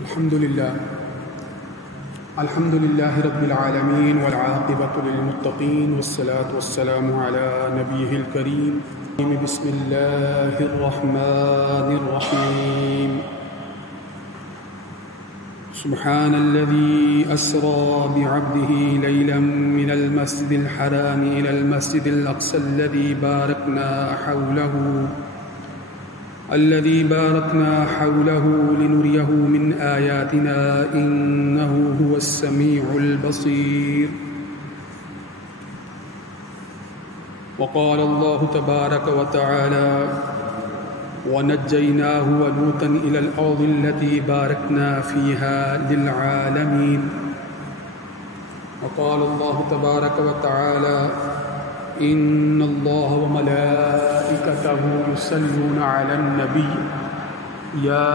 الحمد لله رب العالمين والعاقبة للمتقين والصلاة والسلام على نبيه الكريم. بسم الله الرحمن الرحيم. سبحان الذي أسرى بعبده ليلا من المسجد الحرام إلى المسجد الأقصى الذي باركنا حوله لنريه من آياتنا إنه هو السميع البصير. وقال الله تبارك وتعالى: ونجيناه ولوطا إلى الأرض التي باركنا فيها للعالمين. وقال الله تبارك وتعالى: إن الله وملائكته يصلون على النبي يا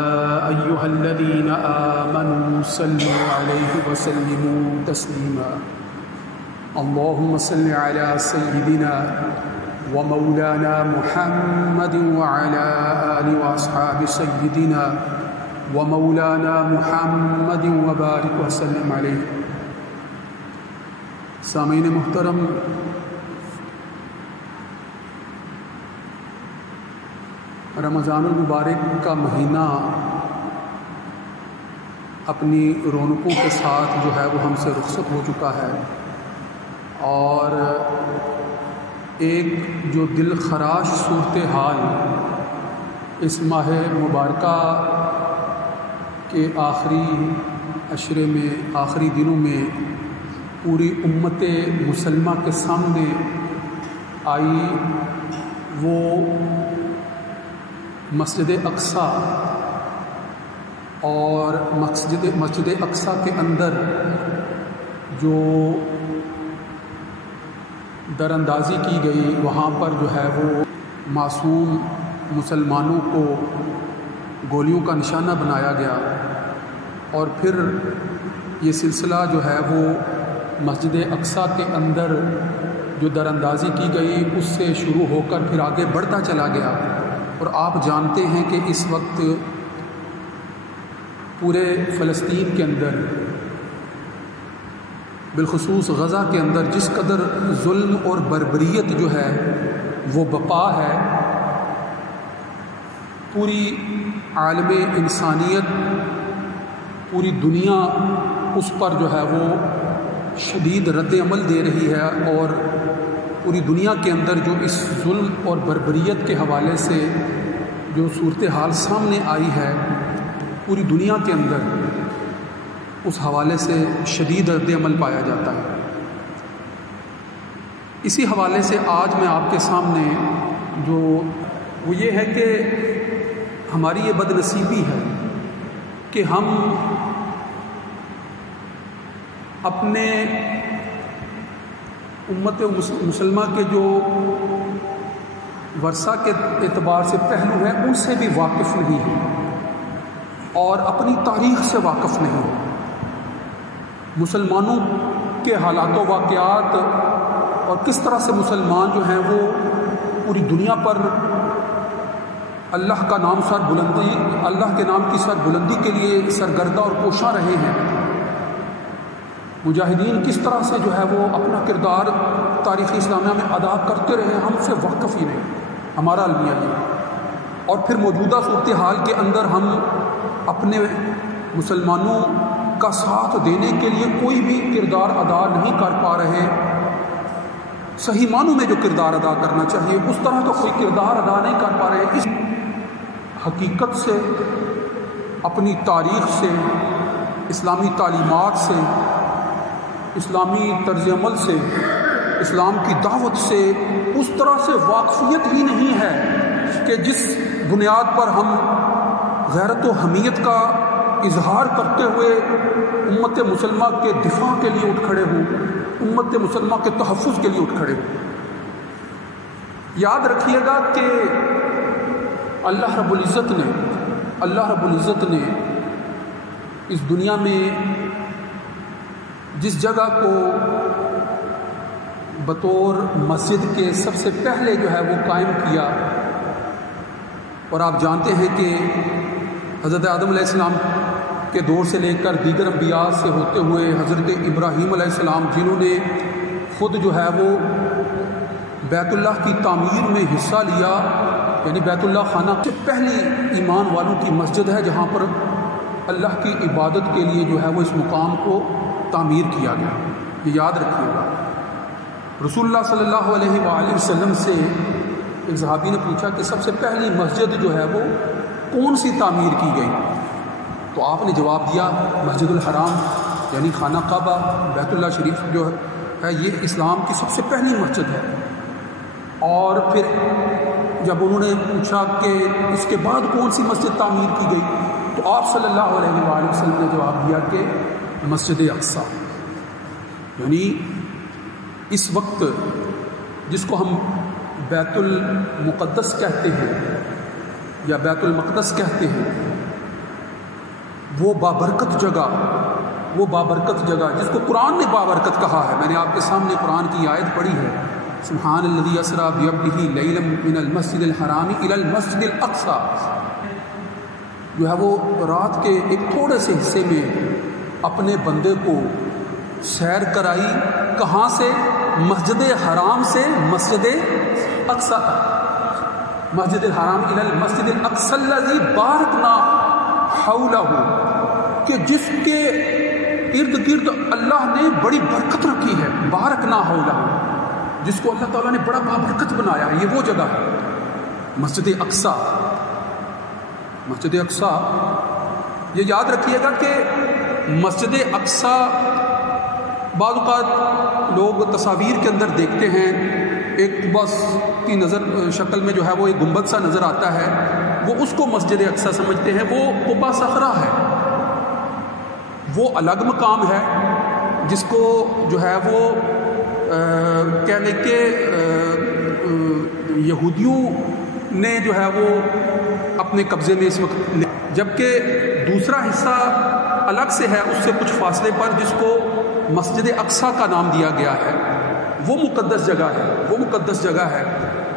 أيها الذين آمنوا صلوا عليه وسلموا تسليما. اللهم صل على سيدنا ومولانا محمد وعلى آل وأصحاب سيدنا ومولانا محمد وبارك وسلم عليه. سامعین محترم، رمضان المبارک کا مہینہ اپنی رونقوں کے ساتھ جو ہے وہ ہم سے رخصت ہو چکا ہے، اور ایک جو دل خراش صورتحال اس ماہ مبارکہ کے آخری عشرے میں، آخری دنوں میں پوری امت مسلمہ کے سامنے آئی، وہ مسجد اقصیٰ اور مسجد اقصیٰ کے اندر جو در اندازی کی گئی، وہاں پر جو ہے وہ معصوم مسلمانوں کو گولیوں کا نشانہ بنایا گیا، اور پھر یہ سلسلہ جو ہے وہ مسجد اقصیٰ کے اندر جو در اندازی کی گئی اس سے شروع ہو کر پھر آگے بڑھتا چلا گیا. اور آپ جانتے ہیں کہ اس وقت پورے فلسطین کے اندر، بالخصوص غزہ کے اندر، جس قدر ظلم اور بربریت جو ہے وہ بپا ہے. پوری عالم انسانیت، پوری دنیا اس پر جو ہے وہ شدید رد عمل دے رہی ہے، اور پوری دنیا کے اندر جو اس ظلم اور بربریت کے حوالے سے جو صورتحال سامنے آئی ہے، پوری دنیا کے اندر اس حوالے سے شدید رد عمل پایا جاتا ہے. اسی حوالے سے آج میں آپ کے سامنے جو وہ یہ ہے کہ ہماری یہ بد نصیبی ہے کہ ہم اپنے امت مسلمہ کے جو ورثہ کے اعتبار سے پہلو ہیں ان سے بھی واقف نہیں ہیں، اور اپنی تاریخ سے واقف نہیں ہیں. مسلمانوں کے حالات و واقعات اور کس طرح سے مسلمان جو ہیں وہ پوری دنیا پر اللہ کا نام اللہ کے نام کی سر بلندی کے لیے سرگردہ اور کوشاں رہے ہیں. مجاہدین کس طرح سے جو ہے وہ اپنا کردار تاریخ اسلامیہ میں ادا کرتے رہے، ہم سے واقف ہی نہیں، ہمارا المیہ نہیں. اور پھر موجودہ صورتحال کے اندر ہم اپنے مسلمانوں کا ساتھ دینے کے لیے کوئی بھی کردار ادا نہیں کر پا رہے. صحیح معنوں میں جو کردار ادا کرنا چاہیے اس طرح تو کوئی کردار ادا نہیں کر پا رہے. اس حقیقت سے، اپنی تاریخ سے، اسلامی تعلیمات سے، اسلامی طرز عمل سے، اسلام کی دعوت سے اس طرح سے واقفیت ہی نہیں ہے کہ جس بنیاد پر ہم غیرت و حمیت کا اظہار کرتے ہوئے امت مسلمہ کے دفاع کے لیے اٹھ کھڑے ہوں، امت مسلمہ کے تحفظ کے لیے اٹھ کھڑے ہوں. یاد رکھیے گا کہ اللہ رب العزت نے اس دنیا میں جس جگہ کو بطور مسجد کے سب سے پہلے جو ہے وہ قائم کیا، اور آپ جانتے ہیں کہ حضرت آدم علیہ السلام کے دور سے لے کر دیگر انبیاء سے ہوتے ہوئے حضرت ابراہیم علیہ السلام، جنہوں نے خود جو ہے وہ بیت اللہ کی تعمیر میں حصہ لیا، یعنی بیت اللہ خانہ سے پہلی ایمان والوں کی مسجد ہے جہاں پر اللہ کی عبادت کے لیے جو ہے وہ اس مقام کو تعمیر کیا گیا۔ یہ یاد رکھیے گا۔ رسول اللہ صلی اللہ علیہ وآلہ وسلم سے ایک صحابی نے پوچھا کہ سب سے پہلی مسجد جو ہے وہ کون سی تعمیر کی گئی؟ تو آپ نے جواب دیا مسجد الحرام، یعنی خانہ کعبہ، بیت اللہ شریف جو ہے یہ اسلام کی سب سے پہلی مسجد ہے۔ اور پھر جب انہوں نے پوچھا کہ اس کے بعد کون سی مسجد تعمیر کی گئی، تو آپ صلی اللہ علیہ وآلہ وسلم نے جواب دیا کہ مسجد اقصی، یعنی اس وقت جس کو ہم بیت المقدس کہتے ہیں یا بیت المقدس کہتے ہیں، وہ بابرکت جگہ جس کو قرآن نے بابرکت کہا ہے۔ میں نے آپ کے سامنے قرآن کی آیت پڑھی ہے، سبحان الذی اسریٰ بعبدہ لیلا من المسجد الحرام الی المسجد الاقصی، جو ہے وہ رات کے ایک تھوڑے سے حصے میں اپنے بندے کو سیر کرائی، کہاں سے؟ مسجد حرام سے مسجد اقصی تک، مسجد الحرام الی المسجد الاقصی الذی بارکنا حولہ، کہ جس کے ارد گرد اللہ نے بڑی برکت رکھی ہے، بارکنا حولہ، جس کو اللہ تعالیٰ نے بڑا بابرکت بنایا ہے۔ یہ وہ جگہ ہے مسجد اقصی۔ مسجد اقصی یہ یاد رکھیے گا کہ مسجد اقصی بعض اوقات لوگ تصاویر کے اندر دیکھتے ہیں، ایک بس کی شکل میں جو ہے وہ ایک گنبد سا نظر آتا ہے، وہ اس کو مسجد اقصی سمجھتے ہیں۔ وہ قبہ صخرہ ہے، وہ الگ مقام ہے جس کو جو ہے وہ کہہ لیں کہ یہودیوں نے جو ہے وہ اپنے قبضے میں اس وقت، جبکہ دوسرا حصہ الگ سے ہے اس سے کچھ فاصلے پر، جس کو مسجد اقصی کا نام دیا گیا ہے۔ وہ مقدس جگہ ہے،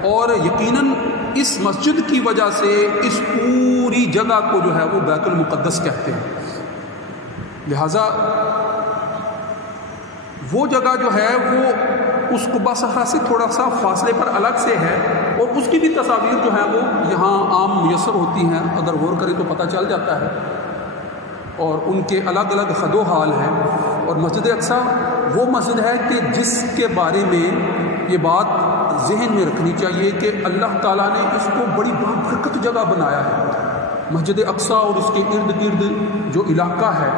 اور یقیناً اس مسجد کی وجہ سے اس پوری جگہ کو جو ہے وہ بیت المقدس کہتے ہیں۔ لہٰذا وہ جگہ جو ہے وہ اس قبہ صخرہ سے تھوڑا سا فاصلے پر الگ سے ہے، اور اس کی بھی تصاویر جو ہیں وہ یہاں عام میسر ہوتی ہیں، اگر غور کریں تو پتہ چل جاتا ہے، اور ان کے الگ الگ خد و حال ہیں۔ اور مسجد اقصی وہ مسجد ہے کہ جس کے بارے میں یہ بات ذہن میں رکھنی چاہیے کہ اللہ تعالیٰ نے اس کو بڑی بابرکت جگہ بنایا ہے۔ مسجد اقصی اور اس کے ارد گرد جو علاقہ ہے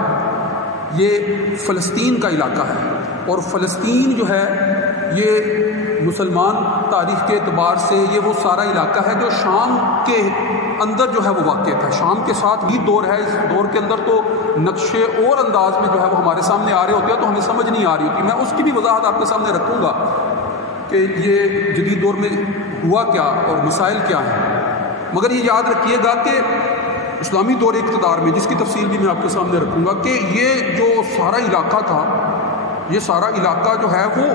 یہ فلسطین کا علاقہ ہے، اور فلسطین جو ہے یہ مسلمان تاریخ کے اعتبار سے یہ وہ سارا علاقہ ہے جو شام کے اندر جو ہے وہ واقع تھا۔ شام کے ساتھ بھی دور ہے، اس دور کے اندر تو نقشے اور انداز میں جو ہے وہ ہمارے سامنے آ رہے ہوتے ہیں تو ہمیں سمجھ نہیں آ رہی ہوتی۔ میں اس کی بھی وضاحت آپ کے سامنے رکھوں گا کہ یہ جدید دور میں ہوا کیا اور مسائل کیا ہیں، مگر یہ یاد رکھیے گا کہ اسلامی دور اقتدار میں، جس کی تفصیل بھی میں آپ کے سامنے رکھوں گا، کہ یہ جو سارا علاقہ تھا، یہ سارا علاقہ جو ہے وہ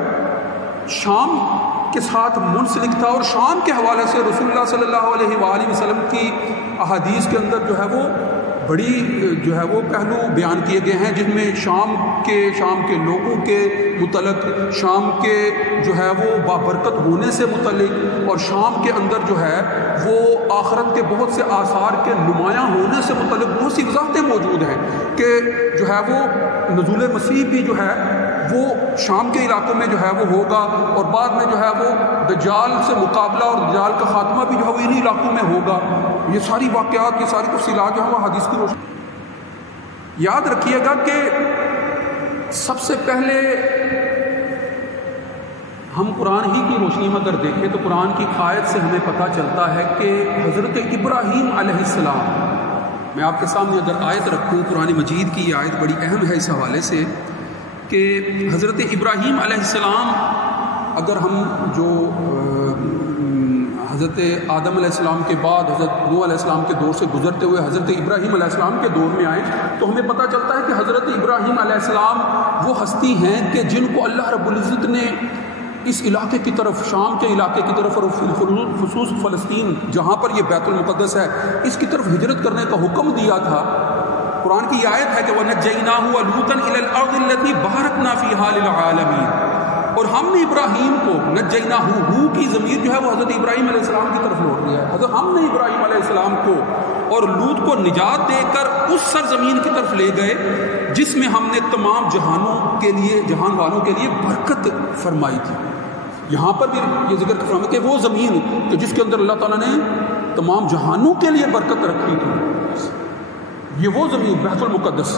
شام کے ساتھ منسلک تھا، اور شام کے حوالے سے رسول اللہ صلی اللہ علیہ وآلہ وسلم کی احادیث کے اندر جو ہے وہ بڑی جو ہے وہ پہلو بیان کیے گئے ہیں، جن میں شام کے لوگوں کے متعلق، شام کے جو ہے وہ بابرکت ہونے سے متعلق، اور شام کے اندر جو ہے وہ آخرت کے بہت سے آثار کے نمایاں ہونے سے متعلق بہت سی وضاحتیں موجود ہیں کہ جو ہے وہ نزول مسیح بھی جو ہے وہ شام کے علاقوں میں جو ہے وہ ہوگا، اور بعد میں جو ہے وہ دجال سے مقابلہ اور دجال کا خاتمہ بھی جو ہے وہ انہی علاقوں میں ہوگا۔ یہ ساری واقعات، یہ ساری تفصیلات جو ہے وہ حدیث کی روشنی یاد رکھیے گا کہ سب سے پہلے ہم قرآن ہی کی روشنی میں اگر دیکھیں تو قرآن کی آیت سے ہمیں پتہ چلتا ہے کہ حضرت ابراہیم علیہ السلام، میں آپ کے سامنے اگر آیت رکھوں، قرآن مجید کی یہ آیت بڑی اہم ہے اس حوالے سے کہ حضرت ابراہیم علیہ السلام، اگر ہم جو حضرت آدم علیہ السلام کے بعد حضرت نوح علیہ السلام کے دور سے گزرتے ہوئے حضرت ابراہیم علیہ السلام کے دور میں آئیں تو ہمیں پتہ چلتا ہے کہ حضرت ابراہیم علیہ السلام وہ ہستی ہیں کہ جن کو اللہ رب العزت نے اس علاقے کی طرف، شام کے علاقے کی طرف، اور خصوص فلسطین جہاں پر یہ بیت المقدس ہے، اس کی طرف ہجرت کرنے کا حکم دیا تھا۔ قرآن کی آیت ہے کہ وَنَجَّيْنَاهُ وَلُوطًا إِلَى الْأَرْضِ الَّتِي بَارَكْنَا فِيهَا لِلْعَالَمِينَ، اور ہم نے ابراہیم کو نجیناہو کی ضمیر جو ہے وہ حضرت ابراہیم علیہ السلام کی طرف لوٹ لیا ہے. ہم نے ابراہیم علیہ السلام کو اور لوط کو نجات دے کر اس سرزمین کی طرف لے گئے جس میں ہم نے تمام جہانوں کے لیے، جہان والوں کے لیے برکت فرمائی تھی. یہاں پر بھی یہ ذکر فرمایا کہ وہ زمین کہ جس کے اندر اللہ تعالیٰ نے تمام جہانوں کے لیے برکت رکھی تھی، یہ وہ زمین بیت المقدس.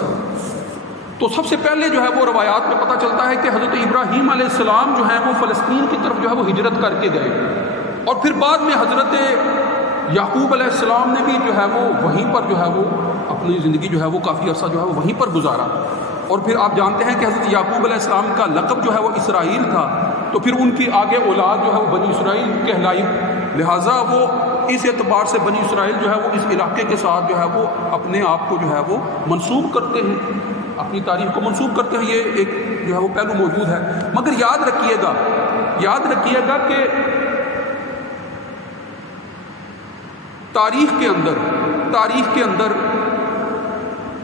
تو سب سے پہلے جو ہے وہ روایات میں پتہ چلتا ہے کہ حضرت ابراہیم علیہ السلام جو ہے وہ فلسطین کی طرف جو ہے وہ ہجرت کر کے گئے، اور پھر بعد میں حضرت یعقوب علیہ السلام نے بھی جو ہے وہ وہیں پر جو ہے وہ اپنی زندگی جو ہے وہ کافی عرصہ جو ہے وہ وہیں پر گزارا. اور پھر آپ جانتے ہیں کہ حضرت یعقوب علیہ السلام کا لقب جو ہے وہ اسرائیل تھا، تو پھر ان کی آگے اولاد جو ہے وہ بنی اسرائیل کہلائی، لہٰذا وہ اس اعتبار سے بنی اسرائیل جو ہے وہ اس علاقے کے ساتھ جو ہے وہ اپنے آپ کو جو ہے وہ منسوب کرتے ہیں، اپنی تاریخ کو منسوب کرتے ہیں. یہ ایک جو ہے وہ پہلو موجود ہے. مگر یاد رکھیے گا کہ تاریخ کے اندر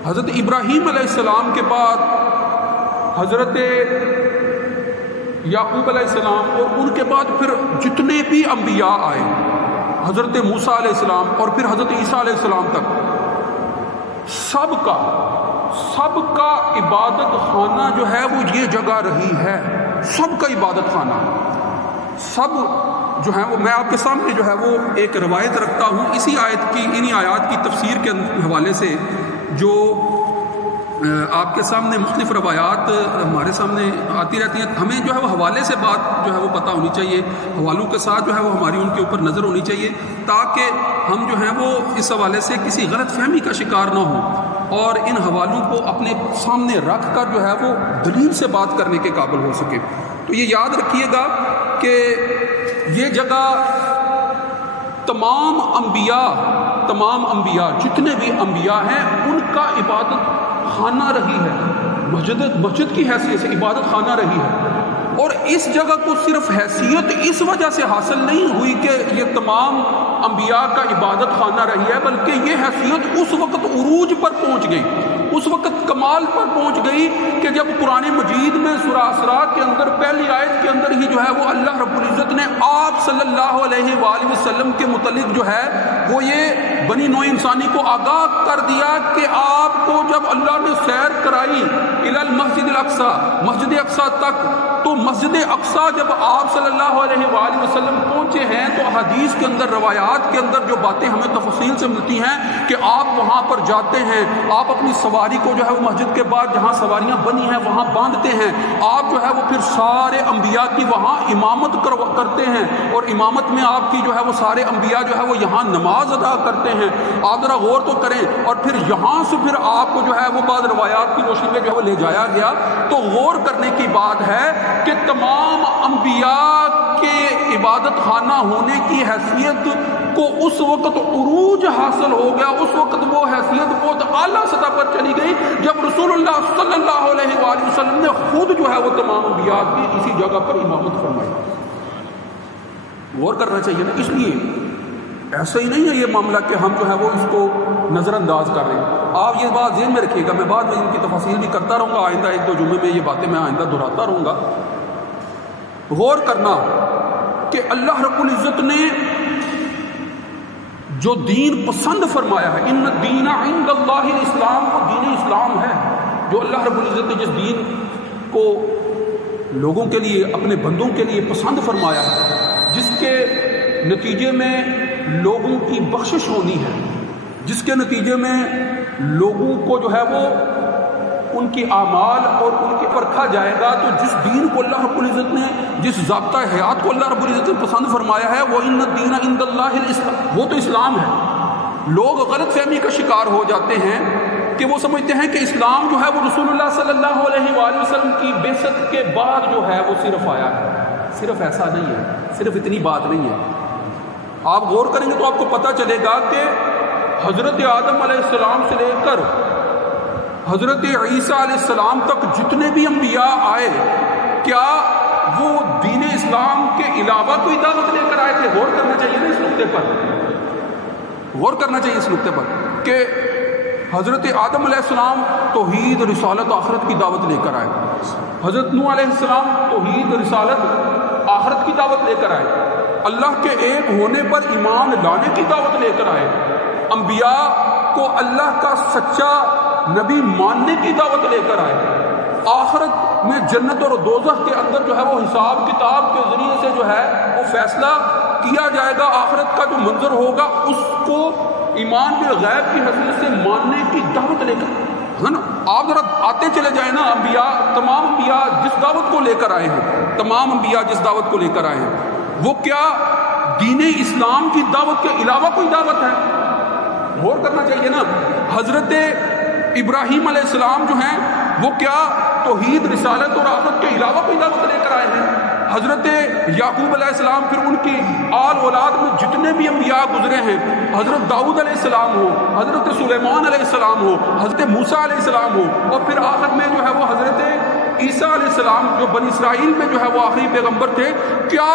حضرت ابراہیم علیہ السلام کے بعد حضرت یعقوب علیہ السلام اور ان کے بعد پھر جتنے بھی انبیاء آئے، حضرت موسیٰ علیہ السلام اور پھر حضرت عیسیٰ علیہ السلام تک، سب کا عبادت خانہ جو ہے وہ یہ جگہ رہی ہے. سب کا عبادت خانہ، سب جو ہے وہ، میں آپ کے سامنے جو ہے وہ ایک روایت رکھتا ہوں اسی آیت کی، انہی آیات کی تفسیر کے حوالے سے، جو آپ کے سامنے مختلف روایات ہمارے سامنے آتی رہتی ہیں. ہمیں جو ہے وہ حوالے سے بات جو ہے وہ پتہ ہونی چاہیے، حوالوں کے ساتھ جو ہے وہ ہماری ان کے اوپر نظر ہونی چاہیے، تاکہ ہم جو ہیں وہ اس حوالے سے کسی غلط فہمی کا شکار نہ ہوں اور ان حوالوں کو اپنے سامنے رکھ کر جو ہے وہ دلیل سے بات کرنے کے قابل ہو سکے. تو یہ یاد رکھیے گا کہ یہ جگہ تمام انبیاء جتنے بھی انبیاء ہیں ان کا عبادت خانہ رہی ہے، مسجد کی حیثیت سے عبادت خانہ رہی ہے. اور اس جگہ کو صرف حیثیت اس وجہ سے حاصل نہیں ہوئی کہ یہ تمام انبیاء کا عبادت خانہ رہی ہے، بلکہ یہ حیثیت اس وقت عروج پر پہنچ گئی، اس وقت کمال پر پہنچ گئی کہ جب قرآن مجید میں سورہ اسراء کے اندر پہلی آیت کے اندر ہی جو ہے وہ اللہ رب العزت نے آپ صلی اللہ علیہ وآلہ وسلم کے متعلق جو ہے وہ یہ بنی نوع انسانی کو آگاہ کر دیا کہ آپ کو جب اللہ نے سیر کرائی الی المسجد الاقصی، مسجد اقصی تک، تو مسجد اقصی جب آپ صلی اللہ علیہ وآلہ وسلم پہنچے ہیں تو حدیث کے اندر، روایات کے اندر جو باتیں ہمیں تفصیل سے ملتی ہیں کہ آپ وہاں پر جاتے ہیں، آپ اپنی سواری کو جو ہے وہ مسجد کے بعد جہاں سواریاں بنی ہیں وہاں باندھتے ہیں، آپ جو ہے وہ پھر سارے انبیاء کی وہاں امامت کرتے ہیں، اور امامت میں آپ کی جو ہے وہ سارے انبیاء جو ہے وہ یہاں نماز ادا کرتے ہیں. آپ ذرا غور تو کریں. اور پھر یہاں سے پھر آپ کو جو ہے وہ بعض روایات کی روشنی میں جو ہے وہ لے جایا گیا. تو غور کرنے کی بات ہے کہ تمام انبیاء کے عبادت خانہ ہونے کی حیثیت کو اس وقت عروج حاصل ہو گیا، اس وقت وہ حیثیت بہت اعلیٰ سطح پر چلی گئی جب رسول اللہ صلی اللہ علیہ وآلہ وسلم نے خود جو ہے وہ تمام انبیاء کی اسی جگہ پر امامت فرمائی. غور کرنا چاہیے نا. اس لیے ایسا ہی نہیں ہے یہ معاملہ کہ ہم جو ہے وہ اس کو نظر انداز کر رہے ہیں. آپ یہ بات ذہن میں رکھیے گا، میں بعد میں ان کی تفاصیل بھی کرتا رہوں گا، آئندہ ایک دو جمعے میں یہ باتیں میں آئندہ دہراتا رہوں گا. غور کرنا کہ اللہ رب العزت نے جو دین پسند فرمایا ہے، ان الدین عند اللہ الاسلام، وہ دین اسلام ہے. جو اللہ رب العزت نے جس دین کو لوگوں کے لیے، اپنے بندوں کے لیے پسند فرمایا ہے، جس کے نتیجے میں لوگوں کی بخشش ہونی ہے، جس کے نتیجے میں لوگوں کو جو ہے وہ ان کی اعمال اور ان کے پرکھا جائے گا. تو جس دین کو اللہ رب العزت نے، جس ضابطہ حیات کو اللہ رب العزت نے پسند فرمایا ہے، وہ ان الدین عند اللہ الاسلام، وہ تو اسلام ہے. لوگ غلط فہمی کا شکار ہو جاتے ہیں کہ وہ سمجھتے ہیں کہ اسلام جو ہے وہ رسول اللہ صلی اللہ علیہ وآلہ وسلم کی بعثت کے بعد جو ہے وہ صرف آیا ہے. صرف ایسا نہیں ہے، صرف اتنی بات نہیں ہے. آپ غور کریں گے تو آپ کو پتہ چلے گا کہ حضرت آدم علیہ السلام سے لے کر حضرت عیسیٰ علیہ السلام تک جتنے بھی انبیاء آئے، کیا وہ دین اسلام کے علاوہ کوئی دعوت لے کر آئے تھے؟ غور کرنا چاہیے نا اس نقطے پر، غور کرنا چاہیے اس نقطے پر کہ حضرت آدم علیہ السلام توحید رسالت آخرت کی دعوت لے کر آئے، حضرت نوح علیہ السلام توحید رسالت آخرت کی دعوت لے کر آئے، اللہ کے ایک ہونے پر ایمان لانے کی دعوت لے کر آئے، انبیاء کو اللہ کا سچا نبی ماننے کی دعوت لے کر آئے، آخرت میں جنت اور دوزخ کے اندر جو ہے وہ حساب کتاب کے ذریعے سے جو ہے وہ فیصلہ کیا جائے گا، آخرت کا جو منظر ہوگا اس کو ایمان بالغیب کی حیثیت سے ماننے کی دعوت لے کر، ہے نا؟ آپ ذرا آتے چلے جائیں نا، انبیاء تمام انبیاء جس دعوت کو لے کر آئے ہیں، تمام انبیاء جس دعوت کو لے کر آئے ہیں، وہ کیا دین اسلام کی دعوت کے علاوہ کوئی دعوت ہے؟ غور کرنا چاہیے نا۔ حضرت ابراہیم علیہ السلام جو ہیں وہ کیا توحید رسالت اور آخرت کے علاوہ کوئی دعوت لے کر آئے ہیں؟ حضرت یعقوب علیہ السلام، پھر ان کی آل اولاد میں جتنے بھی انبیاء گزرے ہیں، حضرت داؤد علیہ السلام ہو، حضرت سلیمان علیہ السلام ہو، حضرت موسیٰ علیہ السلام ہو، اور پھر آخر میں جو ہے وہ حضرت عیسیٰ علیہ السلام جو بنی اسرائیل میں جو ہے وہ آخری پیغمبر تھے، کیا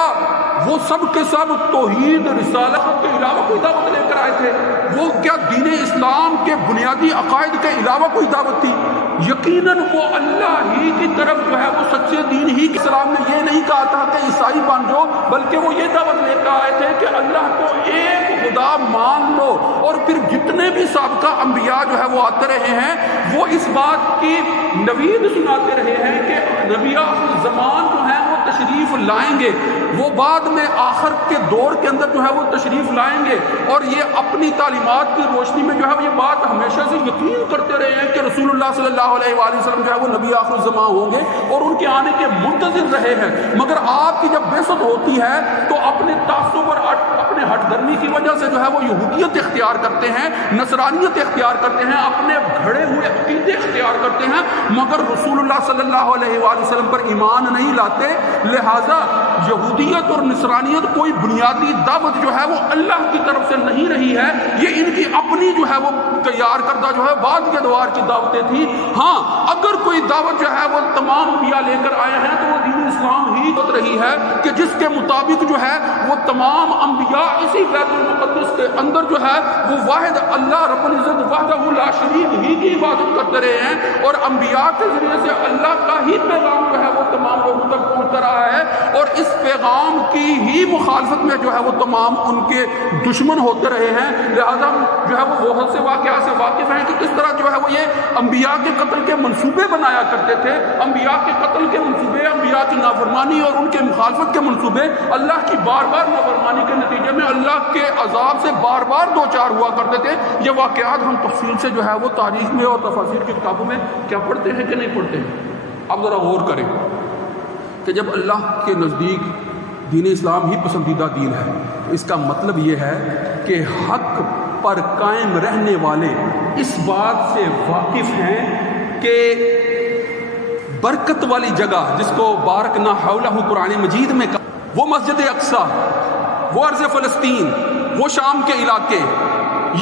وہ سب کے سب توحید رسالت کے علاوہ کوئی دعوت لے کر آئے تھے؟ وہ کیا دین اسلام کے بنیادی عقائد کے علاوہ کوئی دعوت تھی؟ یقیناً وہ اللہ ہی کی طرف جو ہے وہ سچے دین ہی کے اسلام نے یہ نہیں کہا تھا کہ عیسائی بن جاؤ، بلکہ وہ یہ دعوت لے کر آئے تھے کہ اللہ کو ایک خدا مان لو۔ اور پھر جتنے بھی سابقہ انبیاء جو ہے وہ آتے رہے ہیں وہ اس بات کی نوید سناتے رہے ہیں کہ نبی آخر زمان جو ہے وہ تشریف لائیں گے، وہ بعد میں آخر کے دور کے اندر جو ہے وہ تشریف لائیں گے، اور یہ اپنی تعلیمات کی روشنی میں جو ہے یہ بات ہمیشہ سے یقین کرتے رہے ہیں کہ رسول اللہ صلی اللہ علیہ وآلہ وسلم جو ہے وہ نبی آخر الزمان ہوں گے، اور ان کے آنے کے منتظر رہے ہیں۔ مگر آپ کی جب بعثت ہوتی ہے تو اپنے تعصب اور اپنے ہٹ درمی کی وجہ سے جو ہے وہ یہودیت اختیار کرتے ہیں، نصرانیت اختیار کرتے ہیں، اپنے گھڑے ہوئے عقیدے اختیار کرتے ہیں، مگر رسول اللہ صلی اللہ علیہ وآلہ وسلم پر ایمان نہیں لاتے۔ لہٰذا یہودیت اور نصرانیت کوئی بنیادی دعوت جو ہے وہ اللہ کی طرف سے نہیں رہی ہے، یہ ان کی اپنی جو ہے وہ تیار کردہ جو ہے بعد کے ادوار کی دعوتیں تھیں۔ ہاں اگر کوئی دعوت جو ہے وہ تمام انبیاء لے کر آئے ہیں تو وہ دین اسلام ہی بت رہی ہے کہ جس کے مطابق جو ہے وہ تمام انبیاء اسی بیت المقدس کے اندر جو ہے وہ واحد اللہ رب العزت وحدہ لا شریک ہی کی عبادت کرتے رہے ہیں، اور انبیاء کے ذریعے سے اللہ کا ہی پیغام جو ہے وہ تمام لوگوں تک پہنچتا رہا ہے، اور اس پیغام کی ہی مخالفت میں جو ہے وہ تمام ان کے دشمن ہوتے رہے ہیں۔ لہذا جو ہے وہ بہت سے واقعات سے واقف ہیں کہ کس طرح جو ہے وہ یہ انبیاء کے قتل کے منصوبے بنایا کرتے تھے، انبیاء کے قتل کے منصوبے، انبیاء کی نافرمانی اور ان کے مخالفت کے منصوبے اللہ کی بار بار نافرمانی کے نتیجے میں اللہ کے عذاب سے بار بار دو چار ہوا کرتے تھے۔ یہ واقعات ہم تفصیل سے جو ہے وہ تاریخ میں اور تفاسیر کی کتابوں میں کیا پڑھتے ہیں کہ نہیں پڑھتے ہیں۔ اب ذرا غور کریں کہ جب اللہ کے نزدیک دین اسلام ہی پسندیدہ دین ہے، اس کا مطلب یہ ہے کہ حق پر قائم رہنے والے اس بات سے واقف ہیں کہ برکت والی جگہ جس کو بارکنا حولہ قرآن مجید میں کہا، وہ مسجد اقصی، وہ ارض فلسطین، وہ شام کے علاقے،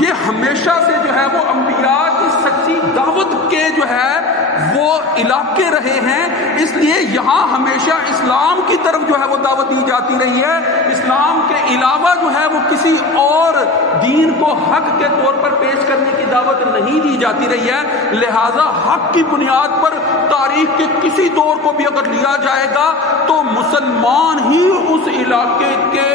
یہ ہمیشہ سے جو ہے وہ انبیاء کی سچی دعوت کے جو ہے وہ علاقے رہے ہیں، اس لیے یہاں ہمیشہ اسلام کی طرف جو ہے وہ دعوت دی جاتی رہی ہے، اسلام کے علاوہ جو ہے وہ کسی اور دین کو حق کے طور پر پیش کرنے کی دعوت نہیں دی جاتی رہی ہے۔ لہٰذا حق کی بنیاد پر تاریخ کے کسی دور کو بھی اگر لیا جائے گا تو مسلمان ہی اس علاقے کے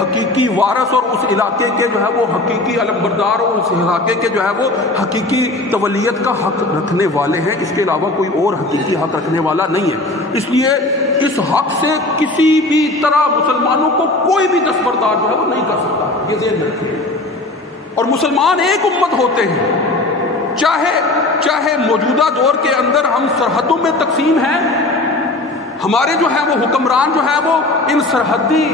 حقیقی وارث اور اس علاقے کے جو ہے وہ حقیقی علمبردار اور اس علاقے کے جو ہے وہ حقیقی تولیت کا حق رکھنے والے ہیں، اس کے علاوہ کوئی اور حقیقی حق رکھنے والا نہیں ہے۔ اس لیے اس حق سے کسی بھی طرح مسلمانوں کو کوئی بھی دستبردار جو ہے وہ نہیں کر سکتا، یہ ذہن رکھیے۔ اور مسلمان ایک امت ہوتے ہیں، چاہے موجودہ دور کے اندر ہم سرحدوں میں تقسیم ہیں، ہمارے جو ہے وہ حکمران جو ہے وہ ان سرحدی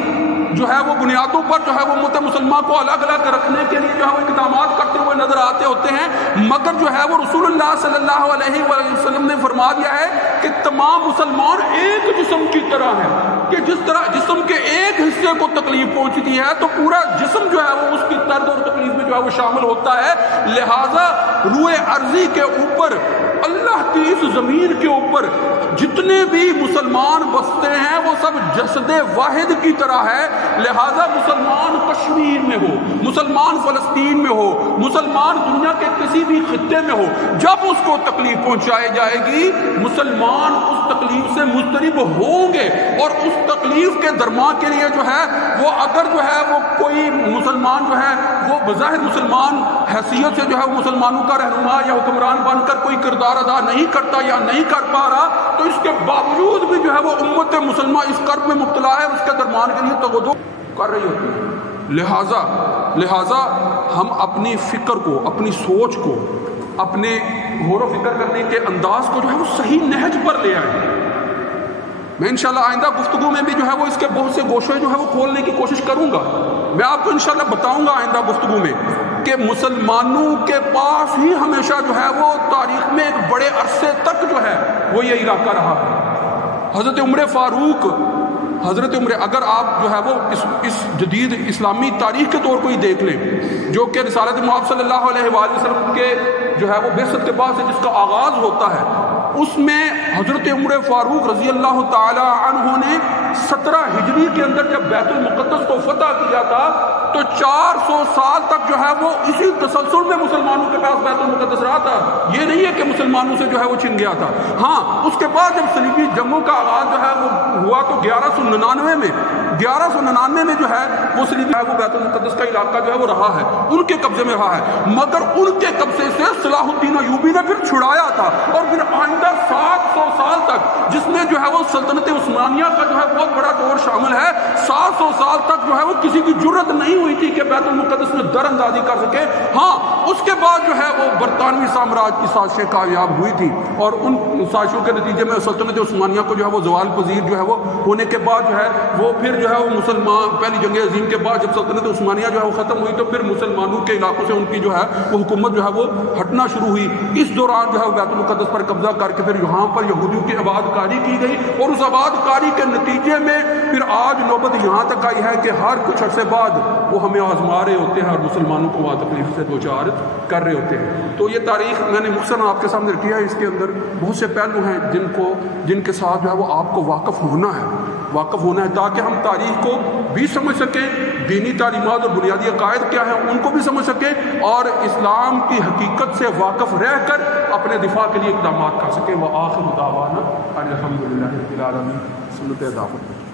جو ہے وہ بنیادوں پر جو ہے وہ امت مسلمہ کو الگ الگ رکھنے کے لیے جو ہے وہ اقدامات کرتے ہوئے نظر آتے ہوتے ہیں، مگر جو ہے وہ رسول اللہ صلی اللہ علیہ وسلم نے فرما دیا ہے کہ تمام مسلمان ایک جسم کی طرح ہیں، کہ جس طرح جسم کے ایک حصے کو تکلیف پہنچتی ہے تو پورا جسم جو ہے وہ اس کی درد اور تکلیف میں جو ہے وہ شامل ہوتا ہے. لہذا روئے ارضی کے اوپر اللہ کی اس زمین کے اوپر جتنے بھی مسلمان بستے ہیں وہ سب جسد واحد کی طرح ہے. لہذا مسلمان کشمیر میں ہو، مسلمان فلسطین میں ہو، مسلمان دنیا کے کسی بھی خطے میں ہو، جب اس کو تکلیف پہنچائی جائے گی مسلمان اس تکلیف سے مضطرب ہوں گے. اور اس تکلیف کے درما کے لیے جو ہے وہ اگر جو ہے وہ کوئی مسلمان جو ہے وہ بظاہر مسلمان حیثیت سے جو ہے وہ مسلمانوں کا رہنما یا حکمران بن کر کوئی کردار ادا نہیں کرتا یا نہیں کر پا رہا، تو اس کے باوجود بھی جو ہے وہ امت مسلمہ اس کرب میں مبتلا ہے، اس کے درمیان کے لیے تغدو کر رہی ہوتی ہے. لہٰذا ہم اپنی فکر کو، اپنی سوچ کو، اپنے غور و فکر کرنے کے انداز کو جو ہے وہ صحیح نہج پر لے آئیں. میں انشاءاللہ آئندہ گفتگو میں بھی جو ہے وہ اس کے بہت سے گوشے جو ہے وہ کھولنے کی کوشش کروں گا. میں آپ کو انشاءاللہ بتاؤں گا آئندہ گفتگو میں کہ مسلمانوں کے پاس ہی ہمیشہ جو ہے وہ تاریخ میں ایک بڑے عرصے تک جو ہے وہ یہ علاقہ رہا ہے. حضرت عمر فاروق، اگر آپ جو ہے وہ اس جدید اسلامی تاریخ کے طور کو ہی دیکھ لیں، جو کہ رسالت مآب صلی اللہ علیہ وآلہ وسلم کے جو ہے وہ بعثت کے بعد سے جس کا آغاز ہوتا ہے، اس میں حضرت عمر فاروق رضی اللہ تعالی عنہ نے 17 ہجری کے اندر جب بیت المقدس کو فتح کیا تھا تو 400 سال تک جو ہے وہ اسی تسلسل میں مسلمانوں کے پاس بیت المقدس رہا تھا. یہ نہیں ہے کہ مسلمانوں سے جو ہے وہ چھن گیا تھا. ہاں، اس کے بعد جب صلیبی جنگوں کا آغاز جو ہے وہ ہوا تو 1199 میں جو ہے وہ صلیبی ہے وہ بیت المقدس کا علاقہ جو ہے وہ رہا ہے، ان کے قبضے میں رہا ہے. مگر ان کے قبضے سے صلاح الدین ایوبی نے پھر چھڑایا تھا، اور پھر آئندہ 700 سال تک جس میں جو ہے وہ سلطنت عثمانیہ کا جو ہے بہت بڑا دور شامل ہے. 700 سال تک جو ہے وہ کسی کی جرت نہیں ہوئی تھی کہ بیت المقدس میں در اندازی کر سکے. ہاں، اس کے بعد جو ہے وہ برطانوی سامراج کی سازشیں کامیاب ہوئی تھی، اور ان سازشوں کے نتیجے میں سلطنت عثمانیہ کو جو ہے وہ زوال پذیر جو ہے وہ ہونے کے بعد جو ہے وہ پھر جو ہے وہ مسلمان پہلی جنگ عظیم کے بعد جب سلطنت عثمانیہ جو ہے وہ ختم ہوئی تو پھر مسلمانوں کے علاقوں سے ان کی جو ہے وہ حکومت جو ہے وہ ہٹنا شروع ہوئی. اس دوران جو ہے وہ بیت المقدس پر قبضہ کر کے پھر یہاں پر یہودیوں کی آباد کاری کی گئی، اور اس آباد کاری کے نتیجے میں پھر آج نوبت یہاں تک آئی ہے کہ ہر کچھ عرصے بعد وہ ہمیں آزما رہے ہوتے ہیں اور مسلمانوں کو وہاں تکلیف سے دوچار کر رہے ہوتے ہیں. تو یہ تاریخ میں نے مختصراً آپ کے سامنے رکھی ہے. اس کے اندر بہت سے پہلو ہیں جن کے ساتھ جو ہے وہ آپ کو واقف ہونا ہے تاکہ ہم تاریخ کو بھی سمجھ سکیں، دینی تعلیمات اور بنیادی عقائد کیا ہیں ان کو بھی سمجھ سکیں، اور اسلام کی حقیقت سے واقف رہ کر اپنے دفاع کے لیے اقدامات کر سکیں. وآخر دعوانا الحمدللہ رب العالمین. سنت اضافت